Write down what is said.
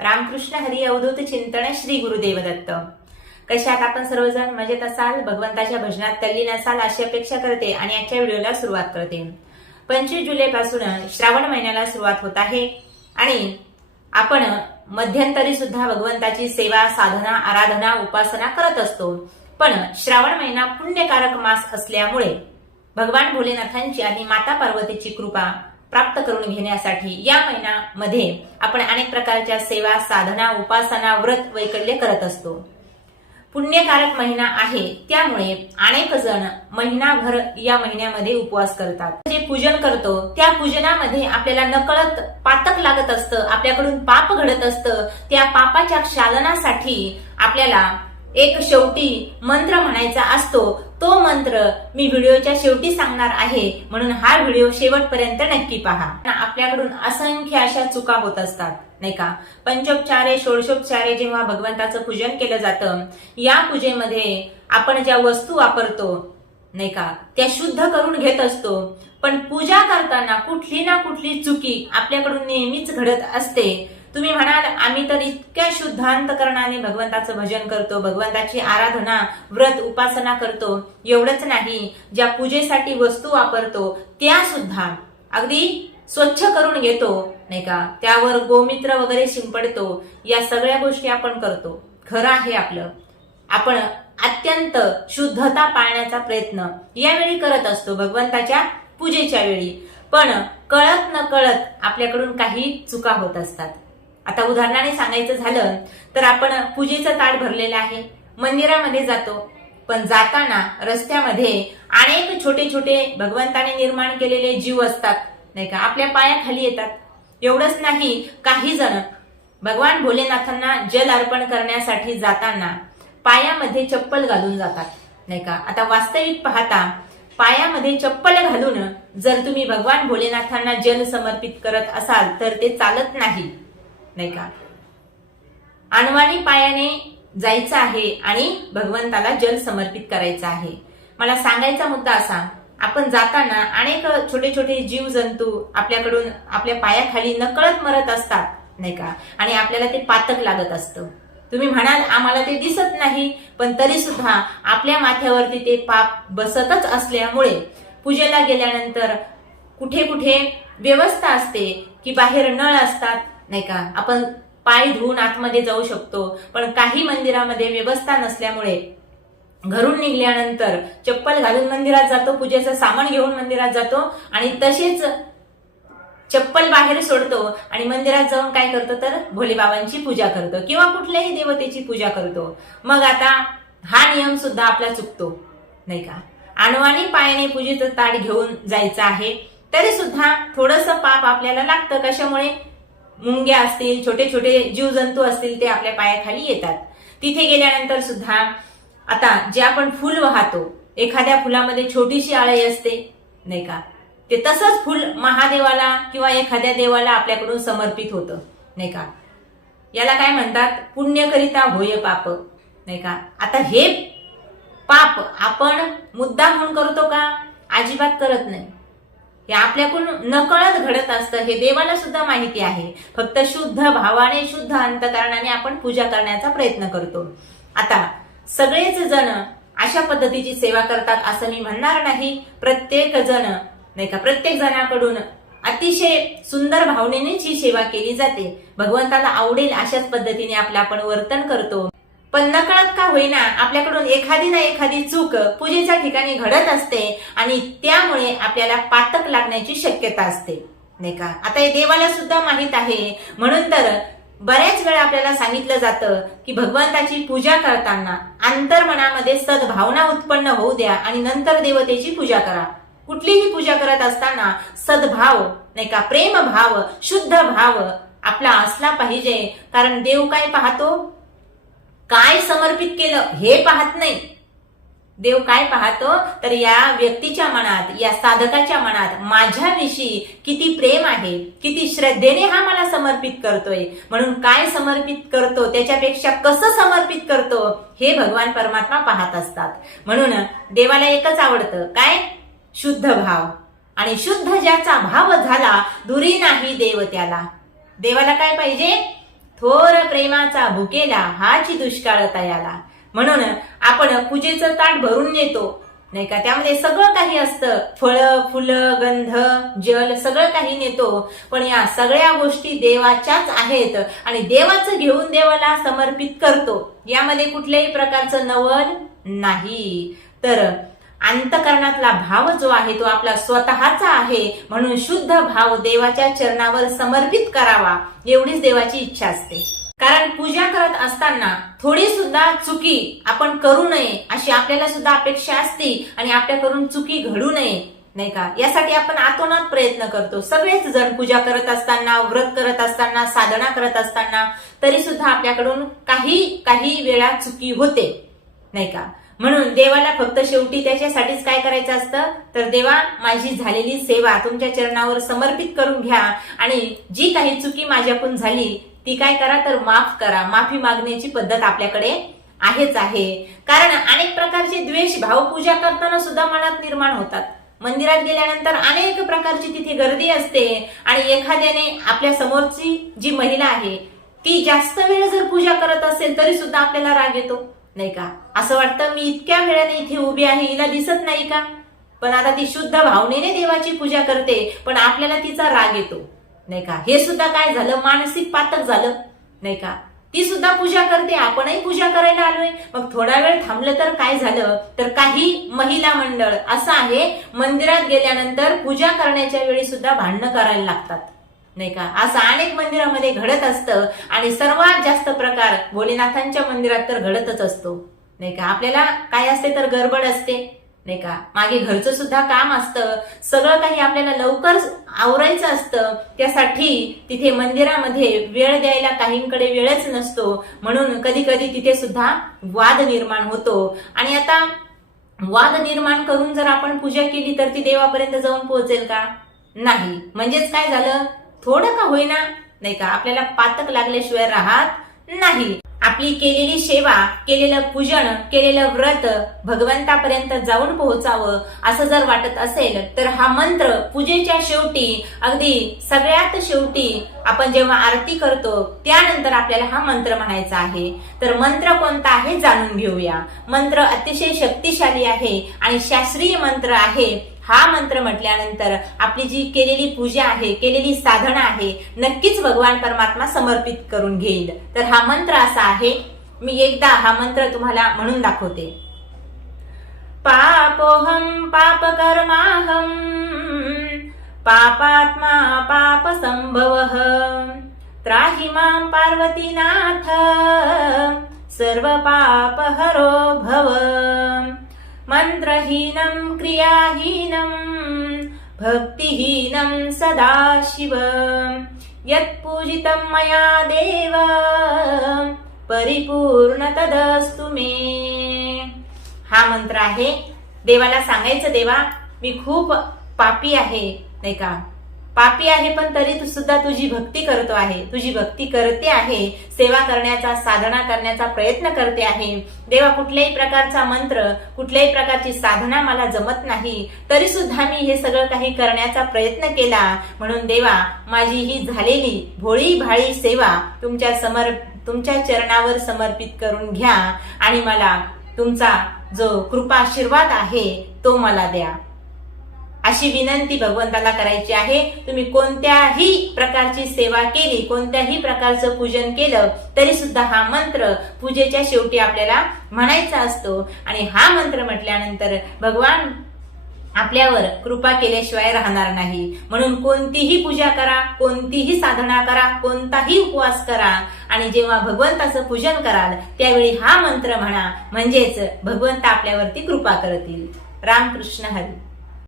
रामकृष्ण हरी अवधूत चिंतन श्री गुरुदेव दत्त कशात आपण सर्वजण मजेत असाल भगवंताच्या भजनात तल्लीन असाल अशी अपेक्षा करते आणि आजच्या व्हिडिओला सुरुवात करते. पंचवीस जुलै पासून श्रावण महिन्याला सुरुवात होत आहे आणि आपण मध्यंतरी सुद्धा भगवंताची सेवा साधना आराधना उपासना करत असतो. पण श्रावण महिना पुण्यकारक मास असल्यामुळे भगवान भोलेनाथांची आणि माता पार्वतीची कृपा प्राप्त करून घेण्यासाठी या महिन्यामध्ये आपण अनेक प्रकारच्या सेवा साधना उपासना व्रत वैकल्य करत असतो. पुण्यकारक महिना आहे त्यामुळे अनेक जण महिनाभर या महिन्यामध्ये उपवास करतात. जे पूजन करतो त्या पूजनामध्ये आपल्याला नकळत पातक लागत असतं आपल्याकडून पाप घडत असतं. त्या पापाच्या क्षालनासाठी आपल्याला एक शेवटी मंत्र म्हणायचा असतो तो मंत्र मी व्हिडिओच्या शेवटी सांगणार आहे. म्हणून हा व्हिडिओ शेवटपर्यंत नक्की पहा. आपल्याकडून असंख्य अशा चुका होत असतात नाही का? पंचोपचारे षोडशोपचारे जेव्हा भगवंताचं पूजन केलं जातं या पूजेमध्ये आपण ज्या वस्तू वापरतो नाही का? त्या शुद्ध करून घेत असतो. पण पूजा करताना कुठली ना कुठली चुकी आपल्याकडून नेहमीच घडत असते. तुम्ही म्हणाल आम्ही तर इतक्या शुद्धांतकरणाने भगवंताचं भजन करतो भगवंताची आराधना व्रत उपासना करतो. एवढंच नाही ज्या पूजेसाठी वस्तू वापरतो त्या सुद्धा अगदी स्वच्छ करून घेतो नाही का? त्यावर गोमित्र वगैरे शिंपडतो या सगळ्या गोष्टी आपण करतो. खरं आहे आपलं. आपण अत्यंत शुद्धता पाळण्याचा प्रयत्न यावेळी करत असतो भगवंताच्या पूजेच्या वेळी. पण कळत न कळत आपल्याकडून काही चुका होत असतात. आता उदाहरणाने सांगायचं झालं तर आपण पूजेचं ताट भरलेलं आहे. मंदिरामध्ये जातो. पण जाताना रस्त्यामध्ये अनेक छोटे छोटे भगवंताने निर्माण केलेले जीव असतात. नाही का? आपल्या पायाखाली येतात. एवढंच नाही काही जण भगवान भोलेनाथांना जल अर्पण करण्यासाठी जाताना पायामध्ये चप्पल घालून जातात. नाही का? आता वास्तविक पाहता पायामध्ये चप्पल घालून जर तुम्ही भगवान भोलेनाथांना जल समर्पित करत असाल तर ते चालत नाही. नाही का? अनवाणी पायाने जायचं आहे आणि भगवंताला जल समर्पित करायचं आहे. मला सांगायचा मुद्दा असा आपण जाताना अनेक छोटे छोटे जीव जंतू आपल्याकडून आपल्या पायाखाली नकळत मरत असतात नाही का? आणि आपल्याला ते पातक लागत असतं. तुम्ही म्हणाल आम्हाला ते दिसत नाही. पण तरी सुद्धा आपल्या माथ्यावरती ते पाप बसतच असल्यामुळे पूजेला गेल्यानंतर कुठे कुठे व्यवस्था असते की बाहेर नळ असतात नाही का? आपण पाय धुवून आतमध्ये जाऊ शकतो. पण काही मंदिरामध्ये व्यवस्था नसल्यामुळे घरून निघल्यानंतर चप्पल घालून मंदिरात जातो पूजेचं सामान घेऊन मंदिरात जातो आणि तसेच चप्पल बाहेर सोडतो आणि मंदिरात जाऊन काय करतो तर भोलेबाबांची पूजा करतो किंवा कुठल्याही देवतेची पूजा करतो. मग आता हा नियम सुद्धा आपला चुकतो नाही का? अणवाणी पायाने पूजेचं ताट घेऊन जायचं आहे तरी सुद्धा थोडस पाप आपल्याला लागतं. कशामुळे? मुंग्या असतील छोटे छोटे जीवजंतू असतील ते आपल्या पायाखाली येतात. तिथे गेल्यानंतर सुद्धा आता जे आपण फुल वाहतो एखाद्या फुलामध्ये छोटीशी आळी असते नाही का? ते तसंच फुल महादेवाला किंवा एखाद्या देवाला आपल्याकडून समर्पित होतं नाही का? याला काय म्हणतात? पुण्यकरिता होय पाप नाही का? आता हे पाप आपण मुद्दा म्हणून करतो का? अजिबात करत नाही. हे आपल्याकडून नकळत घडत असतं हे देवाला सुद्धा माहिती आहे. फक्त शुद्ध भावाने शुद्ध अंतकरणाने आपण पूजा करण्याचा प्रयत्न करतो. आता सगळेच जण अशा पद्धतीची सेवा करतात असं मी म्हणणार नाही. प्रत्येक जण नाही का प्रत्येक जणाकडून अतिशय सुंदर भावनेनेच ही सेवा केली जाते. भगवंताला आवडेल अशाच पद्धतीने आपलं आपण वर्तन करतो. पण नकळत का होईना आपल्याकडून एखादी ना एखादी चूक पूजेच्या ठिकाणी घडत असते आणि त्यामुळे आपल्याला पातक लागण्याची शक्यता असते. नाही का? आता हे देवाला सुद्धा माहीत आहे. म्हणून तर बऱ्याच वेळा आपल्याला सांगितलं जातं की भगवंताची पूजा करताना अंतर्मनामध्ये सद्भावना उत्पन्न होऊ द्या आणि नंतर देवतेची पूजा करा. कुठलीही पूजा करत असताना सद्भाव नाही का? प्रेम भाव शुद्ध भाव आपला असला पाहिजे. कारण देव काय पाहतो? काय समर्पित केलं हे पाहत नाही. देव काय पाहतो? तर या व्यक्तीच्या मनात या साधकाच्या मनात माझ्याविषयी किती प्रेम आहे किती श्रद्धेने हा मला समर्पित करतोय. म्हणून काय समर्पित करतो? त्याच्यापेक्षा कसं समर्पित करतो? हे भगवान परमात्मा पाहत असतात. म्हणून देवाला एकच आवडतं. काय? शुद्ध भाव. आणि शुद्ध ज्याचा भाव झाला दुरी नाही देव त्याला. देवाला काय पाहिजे? थोर प्रेमाचा भुकेला हाची दुष्काळ तयाला. म्हणून आपण पूजेचं ताट भरून नेतो. नाही का? त्यामध्ये सगळं काही असतं. फळं फुलं गंध जल सगळं काही नेतो. पण या सगळ्या गोष्टी देवाच्याच आहेत आणि देवाचं घेऊन देवाला समर्पित करतो. यामध्ये कुठल्याही प्रकारचं नवल नाही. तर अंतकरणातला भाव जो आहे तो आपला स्वतःचा आहे म्हणून शुद्ध भाव देवाच्या चरणावर समर्पित करावा एवढीच देवाची इच्छा असते. कारण पूजा करत असताना थोडी सुद्धा चुकी आपण करू नये अशी आपल्याला सुद्धा अपेक्षा असते आणि आपल्याकडून चुकी घडू नये नाही का? यासाठी आपण आतोनात प्रयत्न करतो. सगळेच जण पूजा करत असताना व्रत करत असताना साधना करत असताना तरी सुद्धा आपल्याकडून काही काही वेळा चुकी होते नाही का? म्हणून देवाला फक्त शेवटी त्याच्यासाठीच काय करायचं असतं? तर देवा माझी झालेली सेवा तुमच्या चरणावर समर्पित करून घ्या आणि जी काही चुकी माझ्याकडून झाली ती काय करा तर माफ करा. माफी मागण्याची पद्धत आपल्याकडे आहेच आहे. कारण अनेक प्रकारचे द्वेष भाव पूजा करताना सुद्धा मनात निर्माण होतात. मंदिरात गेल्यानंतर अनेक प्रकारची तिथे गर्दी असते आणि एखाद्याने आपल्या समोरची जी महिला आहे ती जास्त वेळ जर पूजा करत असेल तरी सुद्धा आपल्याला राग येतो. नाही का? असं वाटतं मी इतक्या वेळाने इथे उभी आहे हिला दिसत नाही का? पण आता ती शुद्ध भावनेने देवाची पूजा करते पण आपल्याला तिचा राग येतो. नाही का? हे सुद्धा काय झालं? मानसिक पातक झालं. नाही का? ती सुद्धा पूजा करते आपणही पूजा करायला आलोय. मग थोडा वेळ थांबलं तर काय झालं? तर काही महिला मंडळ असं आहे मंदिरात गेल्यानंतर पूजा करण्याच्या वेळी सुद्धा भांडणं करायला लागतात. नाही का? असं अनेक मंदिरामध्ये घडत असतं आणि सर्वात जास्त प्रकार भोलेनाथांच्या मंदिरात तर घडतच असतो. नाही का? आपल्याला काय असते तर गडबड असते. नाही का? मागे घरचं सुद्धा काम असतं. सगळं काही आपल्याला लवकर आवरायचं असतं. त्यासाठी तिथे मंदिरामध्ये वेळ द्यायला काहींकडे वेळच नसतो. म्हणून कधी कधी तिथे सुद्धा वाद निर्माण होतो. आणि आता वाद निर्माण करून जर आपण पूजा केली तर ती देवापर्यंत जाऊन पोहोचेल का? नाही. म्हणजेच काय झालं? थोडं का होईना नाही का? आपल्याला पातक लागल्याशिवाय राहत नाही. आपली केलेली सेवा केलेलं पूजन केलेलं व्रत भगवंतापर्यंत जाऊन पोहोचावं असं जर वाटत असेल तर हा मंत्र पूजेच्या शेवटी अगदी सगळ्यात शेवटी आपण जेव्हा आरती करतो त्यानंतर आपल्याला हा मंत्र म्हणायचा आहे. तर मंत्र कोणता आहे जाणून घेऊया. मंत्र अतिशय शक्तिशाली आहे आणि शास्त्रीय मंत्र आहे. हा मंत्र म्हटल्यानंतर आपली जी केलेली पूजा आहे केलेली साधना आहे नक्कीच भगवान परमात्मा समर्पित करून घेईल. तर हा मंत्र असा आहे. मी एकदा हा मंत्र तुम्हाला म्हणून दाखवते. पापोहम पापकर्माहम पापात्मा पाप त्राहि मां पार्वतीनाथ सर्वपापहरो हरो भव. मंत्रहीनं क्रियाहीनं भक्तिहीनं सदा शिव यत्पूजितं मया देव परिपूर्ण तदस्तु मे. हा मंत्र आहे. देवाला सांगायचं देवा मी खूप पापी आहे. नाही का? पापी आहे पण तरी तू सुद्धा तुझी भक्ती करतो आहे. तुझी भक्ती करते आहे सेवा करण्याचा साधना करण्याचा प्रयत्न करते आहे. देवा कुठल्याही प्रकारचा मंत्र कुठल्याही प्रकारची साधना मला जमत नाही. तरी सुद्धा मी हे सगळं काही करण्याचा प्रयत्न केला. म्हणून देवा माझी ही झालेली भोळी भाळी सेवा तुमच्या समर तुमच्या चरणावर समर्पित करून घ्या आणि मला तुमचा जो कृपा आशीर्वाद आहे तो मला द्या. अशी विनंती भगवंताला करायची आहे. तुम्ही कोणत्याही प्रकारची सेवा केली कोणत्याही प्रकारचं पूजन केलं तरी सुद्धा हा मंत्र पूजेच्या शेवटी आपल्याला म्हणायचा असतो. आणि हा मंत्र म्हटल्यानंतर भगवान आपल्यावर कृपा केल्याशिवाय राहणार नाही. म्हणून कोणतीही पूजा करा कोणतीही साधना करा कोणताही उपवास करा. आणि जेव्हा भगवंताचं पूजन कराल त्यावेळी हा मंत्र म्हणा. म्हणजेच भगवंत आपल्यावरती कृपा करतील. रामकृष्ण हरी.